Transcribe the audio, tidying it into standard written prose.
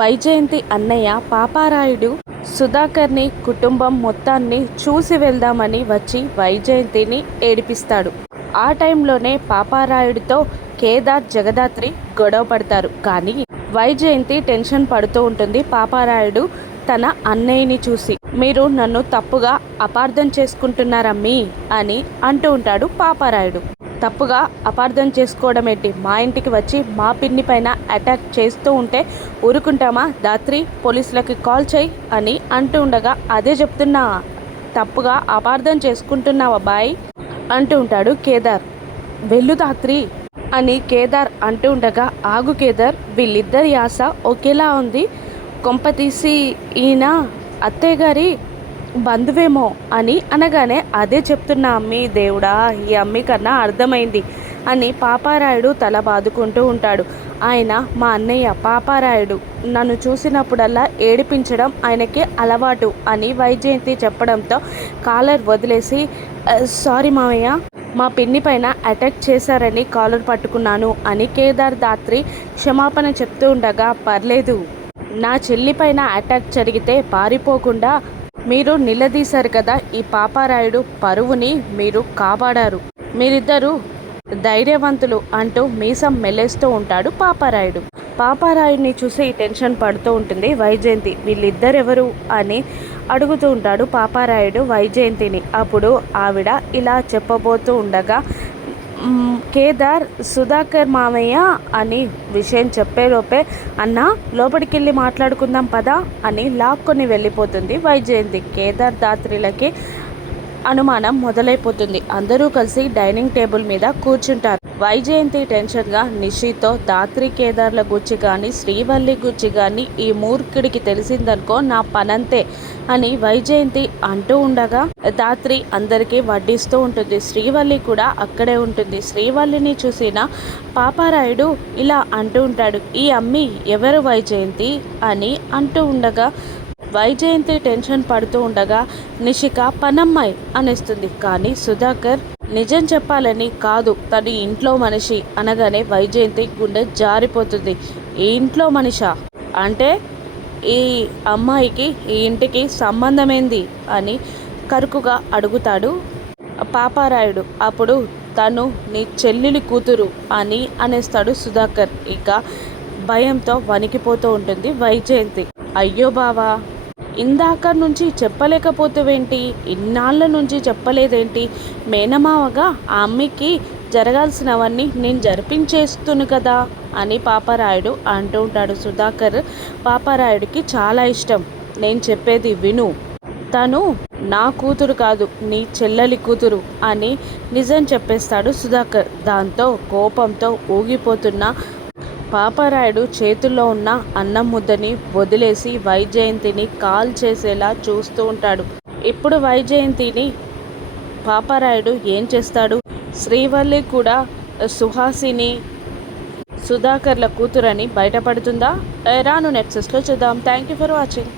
వైజయంతి అన్నయ్య పాపారాయుడు సుధాకర్ని కుటుంబం మొత్తాన్ని చూసి వెళ్దామని వచ్చి వైజయంతిని ఏడిపిస్తాడు. ఆ టైంలోనే పాపారాయుడితో కేదార్ జగదాత్రి గొడవ పడతారు. కానీ వైజయంతి టెన్షన్ పడుతూ ఉంటుంది. పాపారాయుడు తన అన్నయ్యని చూసి, మీరు నన్ను తప్పుగా అపార్థం చేసుకుంటున్నారమ్మీ అని అంటూ ఉంటాడు. పాపారాయుడు తప్పుగా అపార్థం చేసుకోవడం ఏంటి, మా ఇంటికి వచ్చి మా పిన్ని పైన అటాక్ చేస్తూ ఉంటే ఊరుకుంటామా, దాత్రి పోలీసులకి కాల్ చేయి అని అంటూ ఉండగా, అదే చెప్తున్నా, తప్పుగా అపార్థం చేసుకుంటున్నావా బాయ్ అంటూ ఉంటాడు కేదార్. వెళ్ళు దాత్రి అని కేదార్ అంటూ ఉండగా, ఆగు కేదార్, వీళ్ళిద్దరి యాస ఒకేలా ఉంది, కొంపతీసి ఈయన అత్తయ్య గారి బంధువేమో అని అనగానే, అదే చెప్తున్నా అమ్మి, దేవుడా ఈ అమ్మి కన్నా అర్థమైంది అని పాపారాయుడు తల బాదుకుంటూ ఉంటాడు. ఆయన మా అన్నయ్య పాపారాయుడు, నన్ను చూసినప్పుడల్లా ఏడిపించడం ఆయనకి అలవాటు అని వైజయంతి చెప్పడంతో కాలర్ వదిలేసి, సారీ మామయ్య, మా పిన్ని పైన అటాక్ చేశారని కాలర్ పట్టుకున్నాను అని కేదార్ దాత్రి క్షమాపణ చెప్తూ ఉండగా, పర్లేదు, నా చెల్లి పైన అటాక్ జరిగితే పారిపోకుండా మీరు నిలదీశారు కదా, ఈ పాపారాయుడు పరువుని మీరు కాపాడారు, మీరిద్దరూ ధైర్యవంతులు అంటూ మీసం మెల్లేస్తూ ఉంటాడు పాపారాయుడు. పాపారాయుడిని చూసి టెన్షన్ పడుతూ ఉంటుంది వైజయంతి. వీళ్ళిద్దరెవరు అని అడుగుతూ ఉంటాడు పాపారాయుడు వైజయంతిని. అప్పుడు ఆవిడ ఇలా చెప్పబోతూ ఉండగా, కేదార్ సుధాకర్ మామయ్య అని విషయం చెప్పేలోపే, అన్న లోపలికి వెళ్ళి మాట్లాడుకుందాం పదా అని లాక్కొని వెళ్ళిపోతుంది వైజయంతి. కేదార్ దాత్రిలకి అనుమానం మొదలైపోతుంది. అందరూ కలిసి డైనింగ్ టేబుల్ మీద కూర్చుంటారు. వైజయంతి టెన్షన్గా నిషితో, దాత్రి కేదార్ల గురించి కానీ శ్రీవల్లి గురించి కానీ ఈ మూర్ఖుడికి తెలిసిందనుకో నా పనంతే అని వైజయంతి అంటూ ఉండగా, దాత్రి అందరికీ వడ్డిస్తూ ఉంటుంది. శ్రీవల్లి కూడా అక్కడే ఉంటుంది. శ్రీవల్లిని చూసిన పాపారాయుడు ఇలా అంటూ ఉంటాడు, ఈ అమ్మి ఎవరు వైజయంతి అని అంటూ ఉండగా, వైజయంతి టెన్షన్ పడుతూ ఉండగా నిషిక పనమ్మాయి అనేస్తుంది. కానీ సుధాకర్ నిజం చెప్పాలని, కాదు తను ఇంట్లో మనిషి అనగానే వైజయంతి గుండె జారిపోతుంది. ఈ ఇంట్లో మనిషా అంటే ఈ అమ్మాయికి ఈ ఇంటికి సంబంధమేంది అని కరుకుగా అడుగుతాడు పాపారాయుడు. అప్పుడు తను నీ చెల్లెలి కూతురు అని అనేస్తాడు సుధాకర్. ఇక భయంతో వణికిపోతూ ఉంటుంది వైజయంతి. అయ్యో బావా, ఇందాక నుంచి చెప్పలేకపోతేవేంటి, ఇన్నాళ్ళ నుంచి చెప్పలేదేంటి, మేనమావగా ఆ అమ్మికి జరగాల్సినవన్నీ నేను జరిపించేస్తును కదా అని పాపారాయుడు అంటూ ఉంటాడు. సుధాకర్ పాపారాయుడికి చాలా ఇష్టం, నేను చెప్పేది విను, తను నా కూతురు కాదు నీ చెల్లెలి కూతురు అని నిజం చెప్పేస్తాడు సుధాకర్. దాంతో కోపంతో ఊగిపోతున్న పాపారాయుడు చేతుల్లో ఉన్న అన్నం ముద్దని వదిలేసి వైజయంతిని కాల్ చేసేలా చూస్తూ ఉంటాడు. ఇప్పుడు వైజయంతిని పాపారాయుడు ఏం చేస్తాడు? శ్రీవల్లి కూడా సుహాసిని సుధాకర్ల కూతురని బయటపడుతుందా? రాను నెక్సెస్లో చూద్దాం. Thank you for watching.